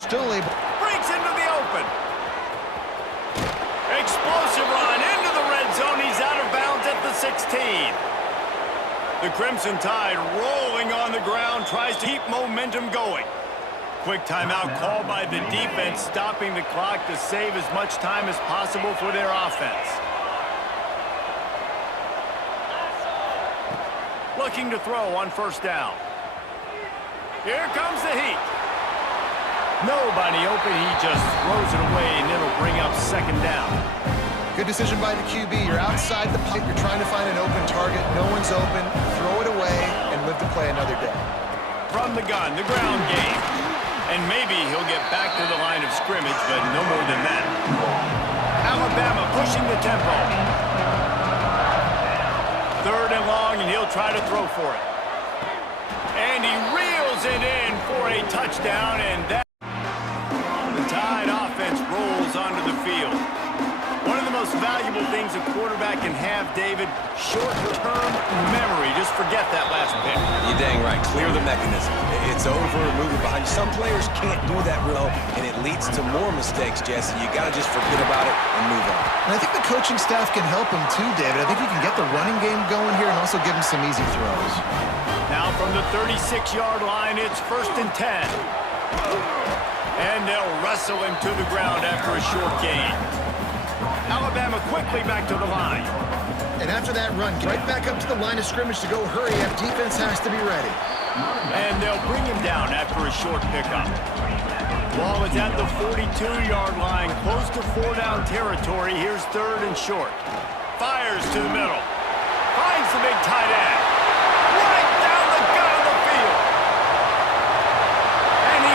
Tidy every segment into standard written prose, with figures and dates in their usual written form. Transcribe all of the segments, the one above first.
Still able. Breaks into the open. Explosive run into the red zone. He's out of bounds at the 16. The Crimson Tide rolling on the ground, tries to keep momentum going. Quick timeout called by the defense, stopping the clock to save as much time as possible for their offense. Looking to throw on first down. Here comes the heat. Nobody open. He just throws it away, and it'll bring up second down. Good decision by the QB. You're outside the pocket. You're trying to find an open target. No one's open. Throw it away and live to play another day. From the gun, the ground game. And maybe he'll get back to the line of scrimmage, but no more than that. Alabama pushing the tempo. Third and long, and he'll try to throw for it. And he reels it in for a touchdown, and that the Tide offense rolls onto the field. One of the most valuable things a quarterback can have, David, short-term memory. Just forget that last pick. You're dang right. Clear the mechanism. It's over, move it behind. Some players can't do that real, and it leads to more mistakes, Jesse. You got to just forget about it and move on. And I think the coaching staff can help him too, David. I think you can get the running game going here and also give him some easy throws. Now from the 36-yard line, it's 1st and 10. And they'll wrestle him to the ground after a short gain. Alabama quickly back to the line. And after that run, right back up to the line of scrimmage to go hurry up. Defense has to be ready. And they'll bring him down after a short pickup. Ball is at the 42-yard line, close to 4-down territory. Here's 3rd and short. Fires to the middle. Finds the big tight end. Right down the gut of the field. And he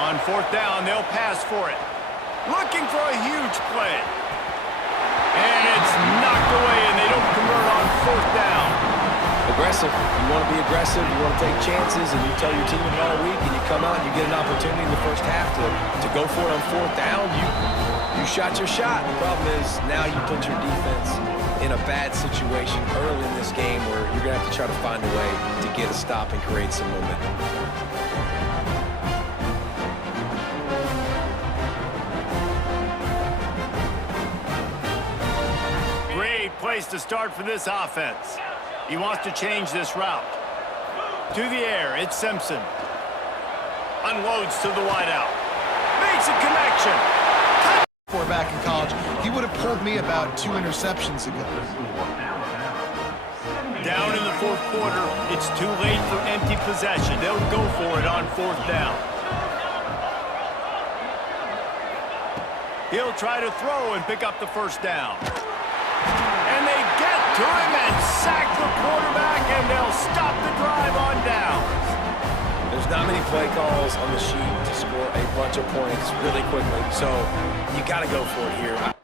on 4th down, they'll pass for it. Looking for a huge play. And it's knocked away, and they don't convert on 4th down. Aggressive. You want to be aggressive. You want to take chances, and you tell your team it all week, and you come out and you get an opportunity in the first half to go for it on 4th down. You shot your shot. The problem is now you put your defense in a bad situation early in this game where you're going to have to try to find a way to get a stop and create some momentum. Place to start for this offense. He wants to change this route. To the air, it's Simpson. Unloads to the wideout. Makes a connection. Back in college, he would have pulled me about 2 interceptions ago. Down in the 4th quarter, it's too late for empty possession. They'll go for it on 4th down. He'll try to throw and pick up the first down. And they get to him and sack the quarterback, and they'll stop the drive on downs. There's not many play calls on the sheet to score a bunch of points really quickly, so you got to go for it here.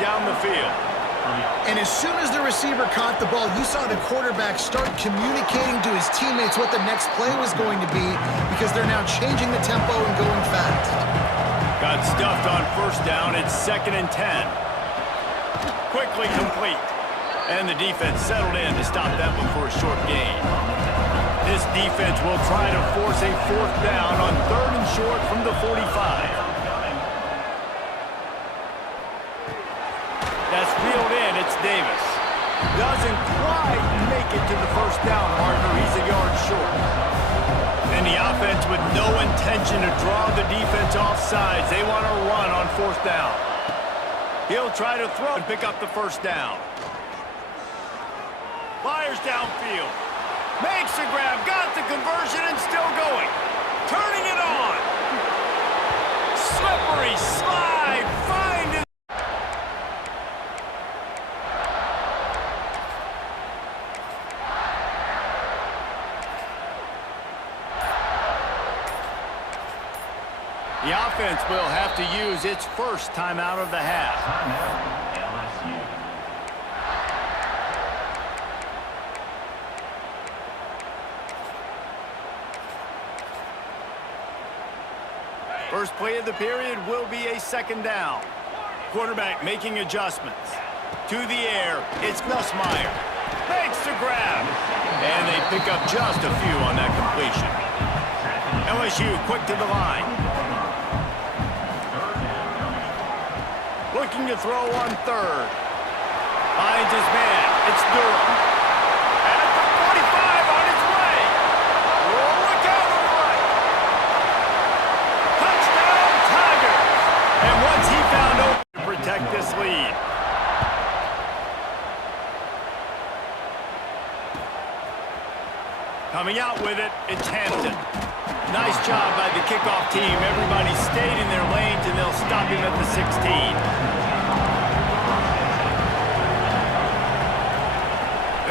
Down the field. And as soon as the receiver caught the ball, you saw the quarterback start communicating to his teammates what the next play was going to be because they're now changing the tempo and going fast. Got stuffed on 1st down. It's 2nd and 10. Quickly complete. And the defense settled in to stop that one for a short gain. This defense will try to force a 4th down on 3rd and short from the 45. That's reeled in. It's Davis. Doesn't quite make it to the 1st down marker. He's a yard short. And the offense with no intention to draw the defense off sides. They want to run on 4th down. He'll try to throw and pick up the 1st down. Fires downfield. Makes the grab. Got the conversion and still going. Turning it on. Slippery slide. Find it. The offense will have to use its first timeout of the half. First play of the period will be a second down. Quarterback making adjustments. To the air, it's Nussmeier. Makes the grab. And they pick up just a few on that completion. LSU quick to the line. Looking to throw on third. Finds his man. It's Durham. At the 45 on his way. Oh, look out on the right. Touchdown, Tigers. And once he found open to protect this lead. Coming out with it, it's Hampton. Nice job by the kickoff team. Everybody stayed in their lanes, and they'll stop him at the 16.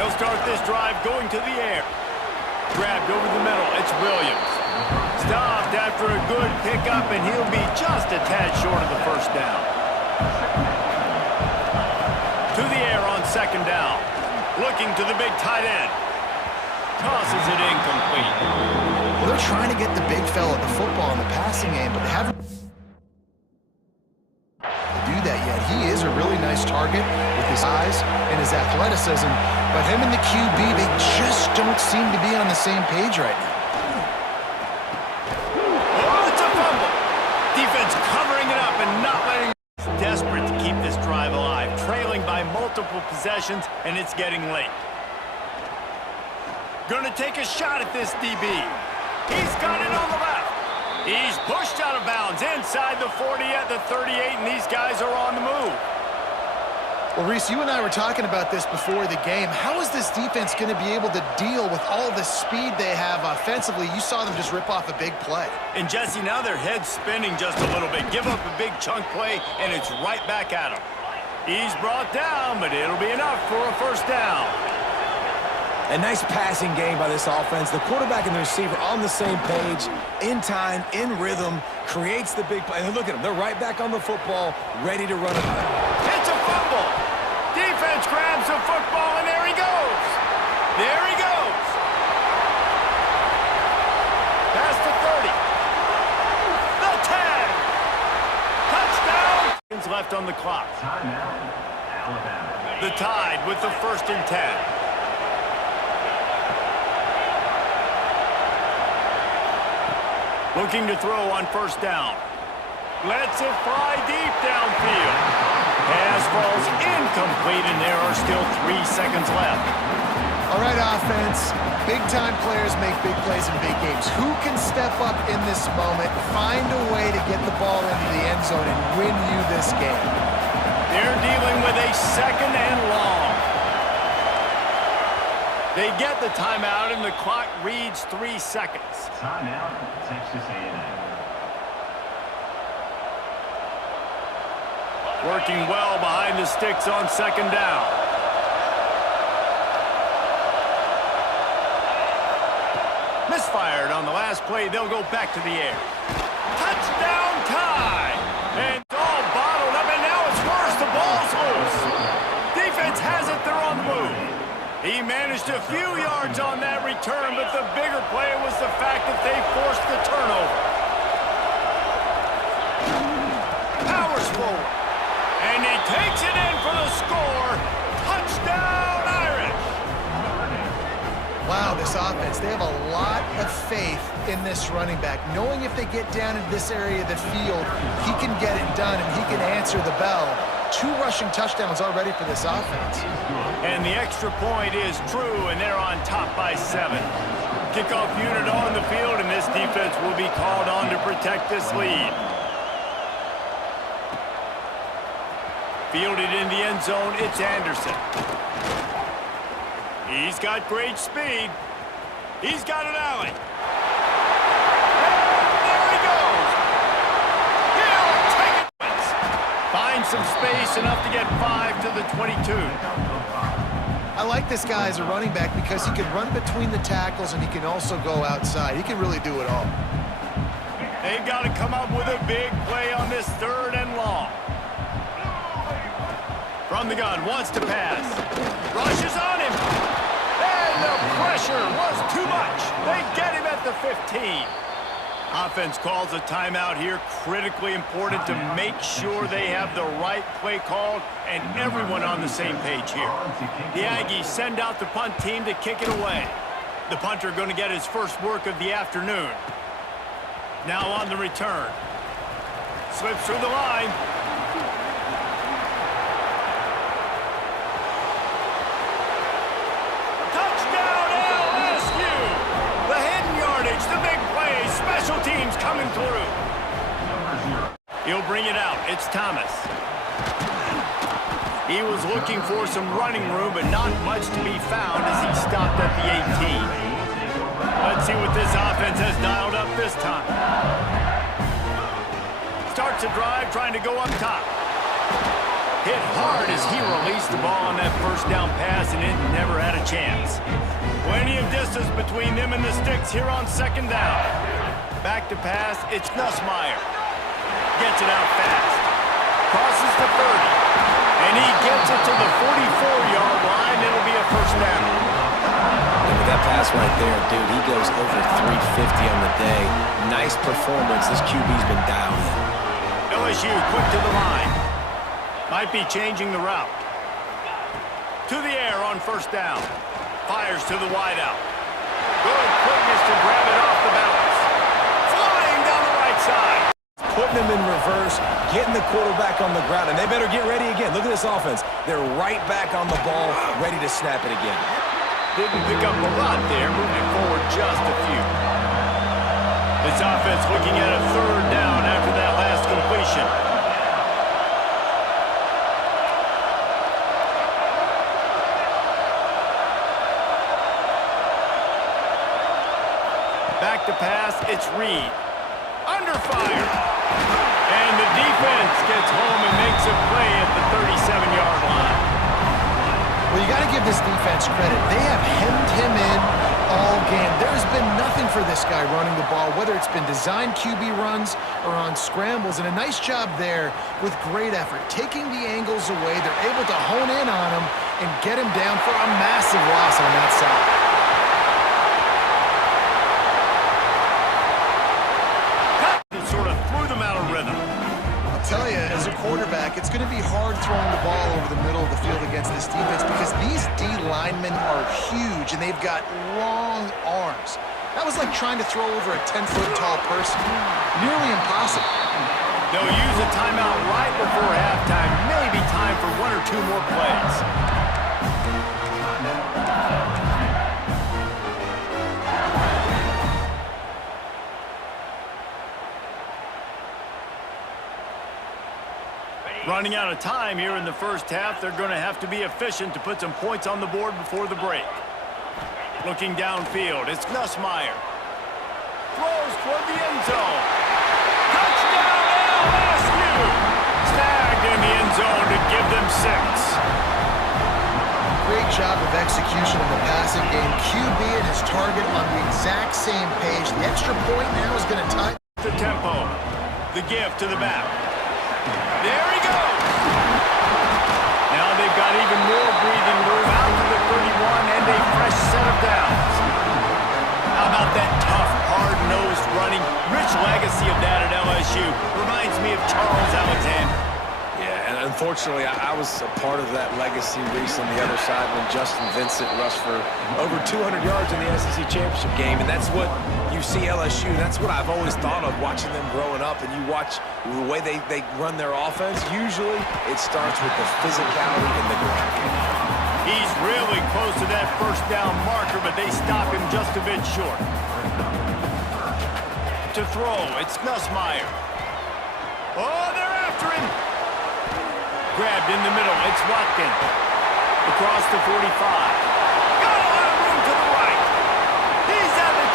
They'll start this drive going to the air. Grabbed over the middle. It's Williams. Stopped after a good pickup, and he'll be just a tad short of the first down. To the air on second down. Looking to the big tight end. Tosses it incomplete. Well, they're trying to get the big fella the football in the passing game, but they haven't do that yet. He is a really nice target with his eyes and his athleticism, but him and the QB, they just don't seem to be on the same page right now. Oh, it's a fumble. Defense covering it up and not letting. Desperate to keep this drive alive, trailing by multiple possessions, and it's getting late. Gonna take a shot at this DB. He's got it on the left. He's pushed out of bounds inside the 40 at the 38, and these guys are on the move. Well, Reese, you and I were talking about this before the game. How is this defense going to be able to deal with all the speed they have offensively? You saw them just rip off a big play. And, Jesse, now their head's spinning just a little bit. Give up a big chunk play, and it's right back at him. He's brought down, but it'll be enough for a first down. A nice passing game by this offense. The quarterback and the receiver on the same page, in time, in rhythm, creates the big play. And look at them. They're right back on the football, ready to run it. It's a fumble. Defense grabs the football, and there he goes. There he goes. Past the 30. The tag. Touchdown. Left on the clock. Timeout, Alabama. The Tide with the 1st and 10. Looking to throw on first down. Lets it fly deep downfield. Pass falls incomplete, and there are still 3 seconds left. All right, offense. Big-time players make big plays in big games. Who can step up in this moment, find a way to get the ball into the end zone, and win you this game? They're dealing with a second and long. They get the timeout, and the clock reads 3 seconds. Timeout, Texas A&M. Working well behind the sticks on second down. Misfired on the last play. They'll go back to the air. Touchdown Tide! And it's all bottled up, and now it's worse. The ball's loose. Defense has it. They're on the move. He managed a few yards on that return, but the bigger play was the fact that they forced the turnover. Powers forward. And he takes it in for the score. Touchdown, Irish. Wow, this offense, they have a lot of faith in this running back. Knowing if they get down in this area of the field, he can get it done and he can answer the bell. 2 rushing touchdowns already for this offense. And the extra point is true, and they're on top by 7. Kickoff unit on the field, and this defense will be called on to protect this lead. Fielded in the end zone, it's Anderson. He's got great speed. He's got an alley. And there he goes. He'll take it. Finds some space, enough to get 5 to the 22. I like this guy as a running back because he can run between the tackles and he can also go outside. He can really do it all. They've got to come up with a big play on this 3rd and long. From the gun, wants to pass. Rushes on him. And the pressure was too much. They get him at the 15. Offense calls a timeout here. Critically important to make sure they have the right play called and everyone on the same page here. The Aggies send out the punt team to kick it away. The punter going to get his first work of the afternoon. Now on the return. Slips through the line. The big play, special teams coming through. He'll bring it out. It's Thomas. He was looking for some running room, but not much to be found as he stopped at the 18. Let's see what this offense has dialed up this time. Starts a drive, trying to go up top. Hit hard as he released the ball on that first down pass, and it never had a chance. Plenty of distance between them and the sticks here on 2nd down. Back to pass, it's Nussmeier. Gets it out fast. Crosses the 30. And he gets it to the 44-yard line. It'll be a first down. And with that pass right there, dude, he goes over 350 on the day. Nice performance. This QB's been dialed in. LSU quick to the line. Might be changing the route. To the air on 1st down. Fires to the wideout. Good quickness to grab it off the balance. Flying down the right side. Putting them in reverse, getting the quarterback on the ground, and they better get ready again. Look at this offense. They're right back on the ball, ready to snap it again. Didn't pick up a lot there, moving forward just a few. This offense looking at a 3rd down after that last completion. Back to pass, it's Reed. Under fire. And the defense gets home and makes a play at the 37-yard line. Well, you got to give this defense credit. They have hemmed him in all game. There's been nothing for this guy running the ball, whether it's been designed QB runs or on scrambles, and a nice job there with great effort. Taking the angles away, they're able to hone in on him and get him down for a massive loss on that side. Tell you, as a quarterback, it's going to be hard throwing the ball over the middle of the field against this defense because these D linemen are huge and they've got long arms. That was like trying to throw over a 10-foot tall person. Nearly impossible. They'll use a timeout right before halftime. Maybe time for 1 or 2 more plays. Running out of time here in the first half. They're going to have to be efficient to put some points on the board before the break. Looking downfield, it's Nussmeier. Throws toward the end zone. Touchdown LSU! Snagged in the end zone to give them 6. Great job of execution in the passing game. QB and his target on the exact same page. The extra point now is going to tie the tempo. The give to the back. There he goes. Now they've got even more breathing room out to the 31 and a fresh set of downs. How about that tough, hard-nosed running? Rich legacy of that at LSU. Reminds me of Charles Alexander. Yeah, and unfortunately, I was a part of that legacy, Reese, on the other side when Justin Vincent rushed for over 200 yards in the SEC Championship game, and that's what you see LSU. That's what I've always thought of watching them growing up, and you watch the way they run their offense. Usually, it starts with the physicality and the ground game. He's really close to that first down marker, but they stop him just a bit short. To throw, it's Nussmeier. Oh, they're after him. Grabbed in the middle, it's Watkins. Across the 45. Got a lot of room to the right. He's at the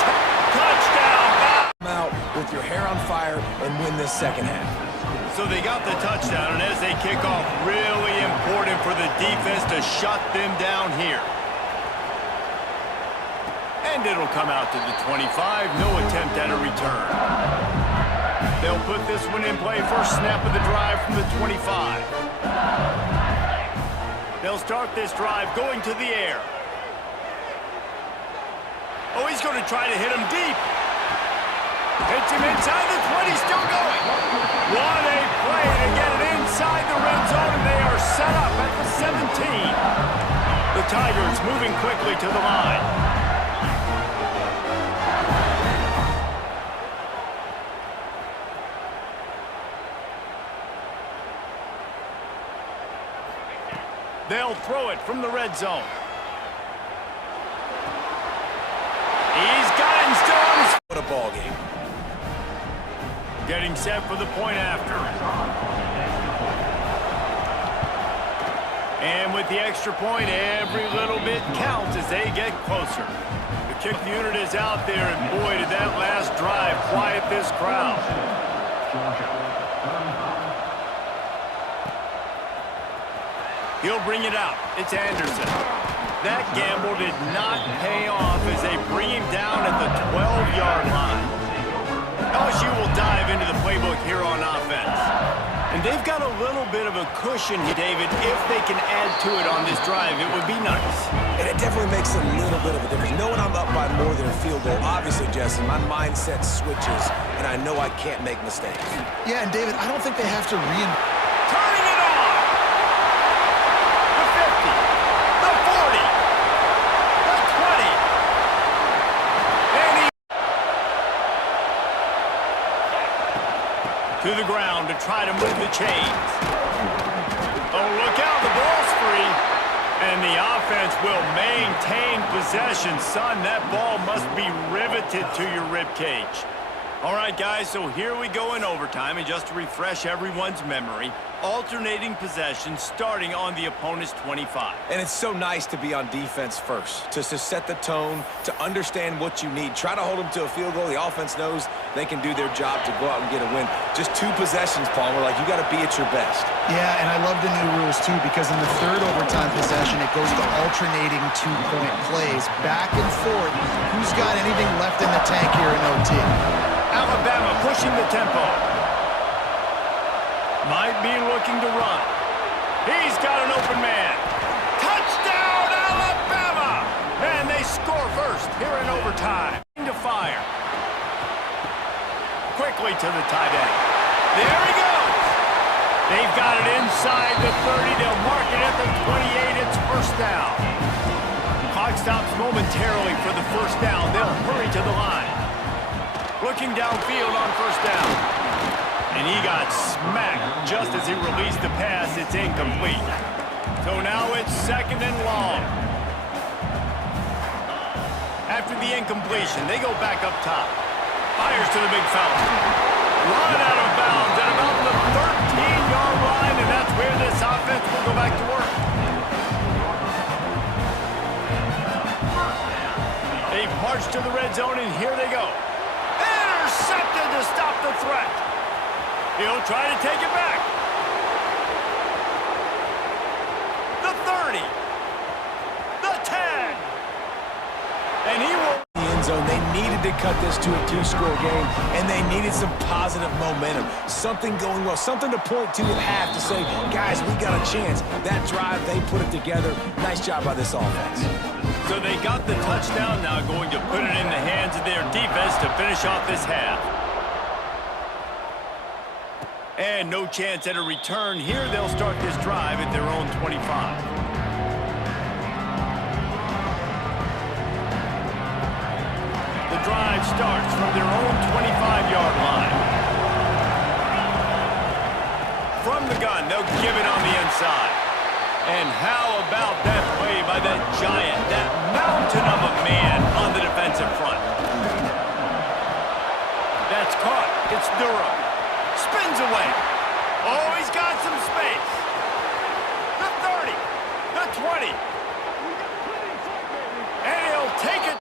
touchdown. Come out with your hair on fire and win this second half. So they got the touchdown, and as they kick off, really important for the defense to shut them down here. And it'll come out to the 25. No attempt at a return. They'll put this one in play. First snap of the drive from the 25. They'll start this drive going to the air. Oh, he's going to try to hit him deep. Hits him inside the 20, still going. What a play to get it inside the red zone, and they are set up at the 17. The Tigers moving quickly to the line. They'll throw it from the red zone. He's got it and still on his... What a ball game. Getting set for the point after. And with the extra point, every little bit counts as they get closer. The kick unit is out there, and boy, did that last drive quiet this crowd. He'll bring it out. It's Anderson. That gamble did not pay off as they bring him down at the 12-yard line. LSU will dive into the playbook here on offense. And they've got a little bit of a cushion here, David. If they can add to it on this drive, it would be nice. And it definitely makes a little bit of a difference. Knowing I'm up by more than a field goal, obviously, Jesse, my mindset switches, and I know I can't make mistakes. Yeah, and David, I don't think they have to Turning it on! The 50, the 40, the 20, and he... to the ground to try to move the chains. Oh, look out, the ball's free. And the offense will maintain possession. Son, that ball must be riveted to your ribcage. All right, guys, so here we go in overtime. And just to refresh everyone's memory, alternating possession starting on the opponent's 25. And it's so nice to be on defense first, to set the tone, to understand what you need. Try to hold them to a field goal. The offense knows they can do their job to go out and get a win. Just 2 possessions, Palmer. Like, you got to be at your best. Yeah, and I love the new rules, too, because in the third overtime possession, it goes to alternating 2-point plays. Back and forth. Who's got anything left in the tank here in OT? Alabama pushing the tempo. Might be looking to run. He's got an open man. Touchdown, Alabama! And they score first here in overtime. To fire. Quickly to the tight end. There he goes. They've got it inside the 30. They'll mark it at the 28. It's first down. Clock stops momentarily for the first down. They'll hurry to the line. Looking downfield on first down. And he got smacked just as he released the pass. It's incomplete. So now it's second and long. After the incompletion, they go back up top. Fires to the big fella. Run out of bounds at about the 13-yard line, and that's where this offense will go back to work. They march to the red zone, and here they go. Intercepted to stop the threat. He'll try to take it back. The 30. The 10. And he will... The end zone, they needed to cut this to a 2-score game, and they needed some positive momentum. Something going well, something to point to at half to say, guys, we got a chance. That drive, they put it together. Nice job by this offense. So they got the touchdown, now going to put it in the hands of their defense to finish off this half. And no chance at a return. Here they'll start this drive at their own 25. The drive starts from their own 25-yard line. From the gun, they'll give it on the inside. And how about that play by that giant, that mountain of a man on the defensive front? That's caught. It's Durham. Spins away. Oh, he's got some space. The 30, the 20. And he'll take it.